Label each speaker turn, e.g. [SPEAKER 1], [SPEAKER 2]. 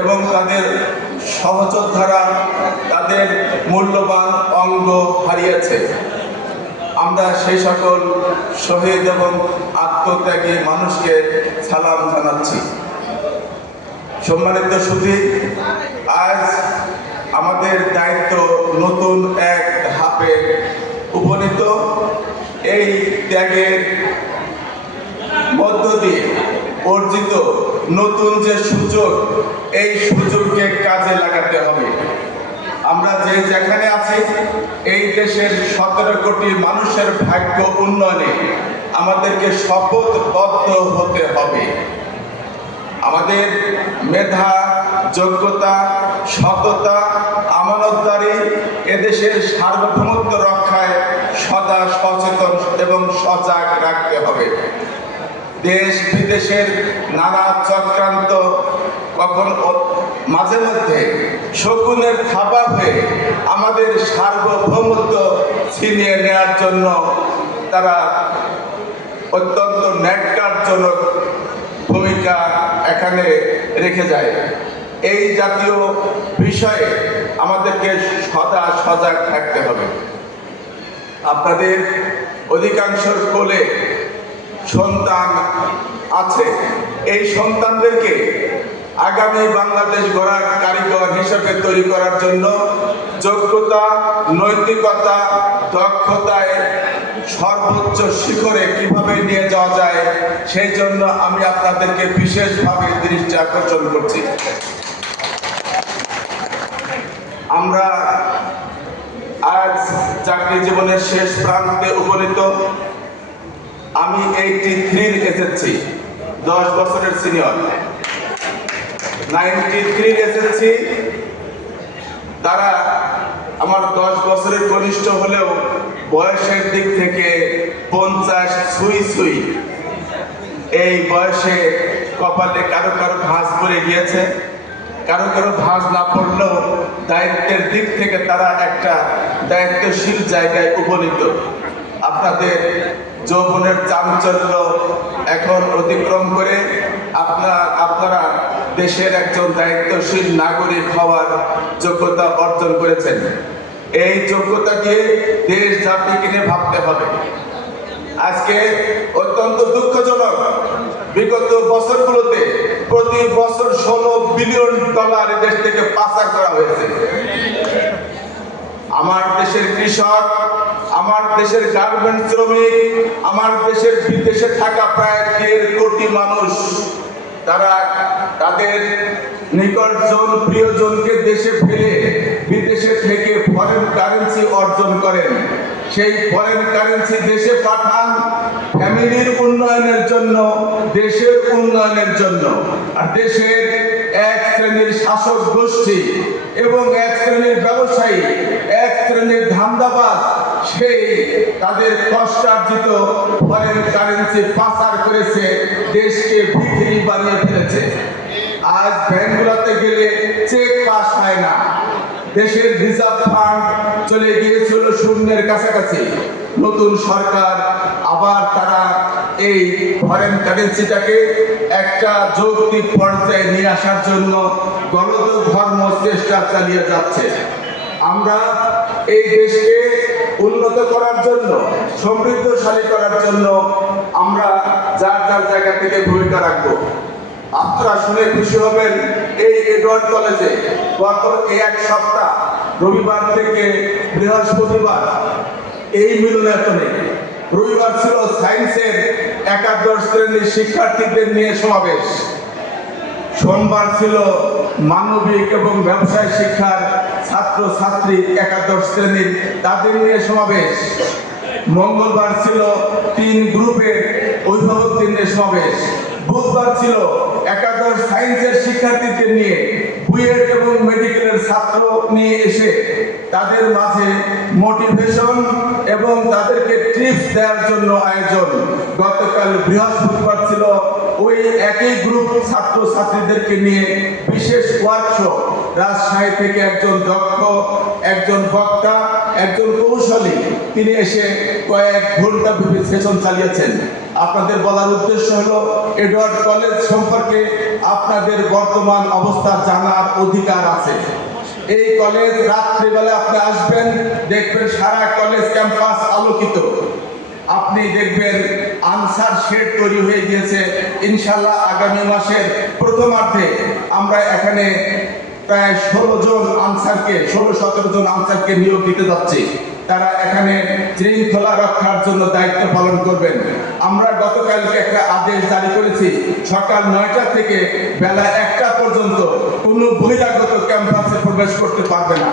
[SPEAKER 1] এবং তাদের সহযোদ্ধারা তাদের মূল্যবান অঙ্গ হারিয়েছে। আমরা সেই সকল শহীদ এবং আত্মত্যাগী মানুষকে সালাম জানাচ্ছি। সম্মানিত সুধী, আজ আমাদের দায়িত্ব নতুন এক ধাপে উপনীত। এই ত্যাগের মধ্য দিয়ে অর্জিত নতুন যে সুযোগ, এই সুযোগকে কাজে লাগাতে হবে। আমরা যে যেখানে আছি, এই দেশের সতেরো কোটি মানুষের ভাগ্য উন্নয়নে আমাদেরকে শপথবদ্ধ হতে হবে। আমাদের মেধা, যোগ্যতা, সততা, আমানতদারি এদেশের সার্বভৌমত্ব রক্ষায় সদা সচেতন এবং সজাগ রাখতে হবে। দেশ বিদেশের নানা চক্রান্ত কখন মাঝে মধ্যে শকুনের খাবার হয়ে আমাদের সার্বভৌমত্ব ছিনিয়ে নেওয়ার জন্য তারা অত্যন্ত ন্যাক্কারজনক ভূমিকা এখানে রেখে যায়। এই জাতীয় বিষয়ে আমাদেরকে সদা সজাগ থাকতে হবে। আপনাদের অধিকাংশ কোলে সন্তান আছে। এই সন্তানদেরকে আগামী বাংলাদেশ গড়ার কারিগর হিসেবে তৈরি করার জন্য যোগ্যতা, নৈতিকতা, দক্ষতায় সর্বোচ্চ শিখরে কীভাবে নিয়ে যাওয়া যায়, সেই জন্য আমি আপনাদেরকে বিশেষভাবে দৃষ্টি আকর্ষণ করছি। আমরা আজ চাকরি জীবনের শেষ প্রান্তে উপনীত। আমি এইটি থ্রির এসেছি দশ বছরের সিনিয়র। নাইনটি থ্রির এসেছি তারা আমার দশ বছরের কনিষ্ঠ হলেও বয়সের দিক থেকে পঞ্চাশ সুই সুই এই বয়সে কপালে কারও কারও ভাঁজ পড়ে গিয়েছে। কারও কারও ভাঁজ না পড়লেও দায়িত্বের দিক থেকে তারা একটা দায়িত্বশীল জায়গায় উপনীত। আপনাদের যৌবনের চাঞ্চল্য এখন অতিক্রম করে আপনার, আপনারা দেশের একজন দায়িত্বশীল নাগরিক হওয়ার যোগ্যতা অর্জন করেছেন। এই যোগ্যতা দিয়ে দেশ জাতিকে কিনে ভাবতে হবে। আজকে অত্যন্ত দুঃখজনক। বিগত বছরগুলোতে প্রতি বছর ষোলো বিলিয়ন ডলার দেশ থেকে পাচার করা হয়েছে। আমার দেশের কৃষক আমার দেশের গার্মেন্ট শ্রমিক, আমার দেশের বিদেশে থাকা প্রায় দেড় কোটি মানুষ, তারা তাদের নিকটজন প্রিয়জনকে দেশে ফেলে বিদেশে থেকে ফরেন কারেন্সি অর্জন করেন। সেই ফরেন কারেন্সি দেশে পাঠান ফ্যামিলির উন্নয়নের জন্য, দেশের উন্নয়নের জন্য। আর দেশের এক শ্রেণির শাসক গোষ্ঠী এবং এক শ্রেণির ব্যবসায়ী, এক শ্রেণির ধান্দাবাজ সেই তাদের কষ্টার্জিত ফরেন কারেন্সি পাচার করেছে, দেশকে বানিয়ে ফেলেছে। আজ ব্যাংকগুলোতে গেলে চেক পাস হয় না। দেশের রিজার্ভ ফান্ড চলে গিয়েছিল শূন্যের কাছাকাছি। নতুন সরকার আবার তারা এই ফরেন কারেন্সিটাকে একটা যৌক্তিক পর্যায়ে নিয়ে আসার জন্য গণত ধর্ম চেষ্টা চালিয়ে যাচ্ছে। আমরা এই দেশকে উন্নত করার জন্য, সমৃদ্ধশালী করার জন্য আমরা যার যার জায়গা থেকে ভূমিকা রাখব। আপনারা শুনে খুশি হবেন, এই এডওয়ার্ড কলেজে গত এক সপ্তাহ, রবিবার থেকে বৃহস্পতিবার এই মিলনায়তনে। রবিবার ছিল সায়েন্সের একাদশ শ্রেণির শিক্ষার্থীদের নিয়ে সমাবেশ। সোমবার ছিল মানবিক এবং ব্যবসায় শিক্ষার ছাত্র ছাত্রী একাদশ শ্রেণির তাদের নিয়ে সমাবেশ। মঙ্গলবার ছিল তিন গ্রুপের অভিভাবকদের নিয়ে সমাবেশ। বুধবার ছিল একাদশ সায়েন্সের শিক্ষার্থীদের নিয়ে বুয়েট এবং মেডিকেলের ছাত্র নিয়ে এসে তাদের মাঝে মোটিভেশন এবং তাদেরকে টিপস দেওয়ার জন্য আয়োজন। গতকাল বৃহস্পতিবার ছিল ওই একই গ্রুপ ছাত্র ছাত্রীদেরকে নিয়ে বিশেষ ওয়ার্কশপ রাজশাহী থেকে একজন দক্ষ, একজন বক্তা, একজন কৌশলী, তিনি এসে কয়েক ঘণ্টা সেশন চালিয়েছেন। আপনাদের বলার উদ্দেশ্য হলো, এডওয়ার্ড কলেজ সম্পর্কে আপনাদের বর্তমান অবস্থা জানার অধিকার আছে। এই কলেজ রাত্রিবেলা আপনি আসবেন, দেখবেন সারা কলেজ ক্যাম্পাস আলোকিত। আপনি দেখবেন আনসার শেড তৈরি হয়ে গিয়েছে। ইনশাল্লাহ আগামী মাসের প্রথমার্ধে আমরা এখানে প্রায় ষোলো জন আনসারকে, ষোলো সতেরো জন আনসারকে নিয়োগ দিতে যাচ্ছি। তারা এখানে শৃঙ্খলা রক্ষার জন্য দায়িত্ব পালন করবেন। আমরা গতকালকে একটা আদেশ জারি করেছি, সকাল নয়টা থেকে বেলা একটা পর্যন্ত কোনো বহিরাগত ক্যাম্পাসে প্রবেশ করতে পারবে না।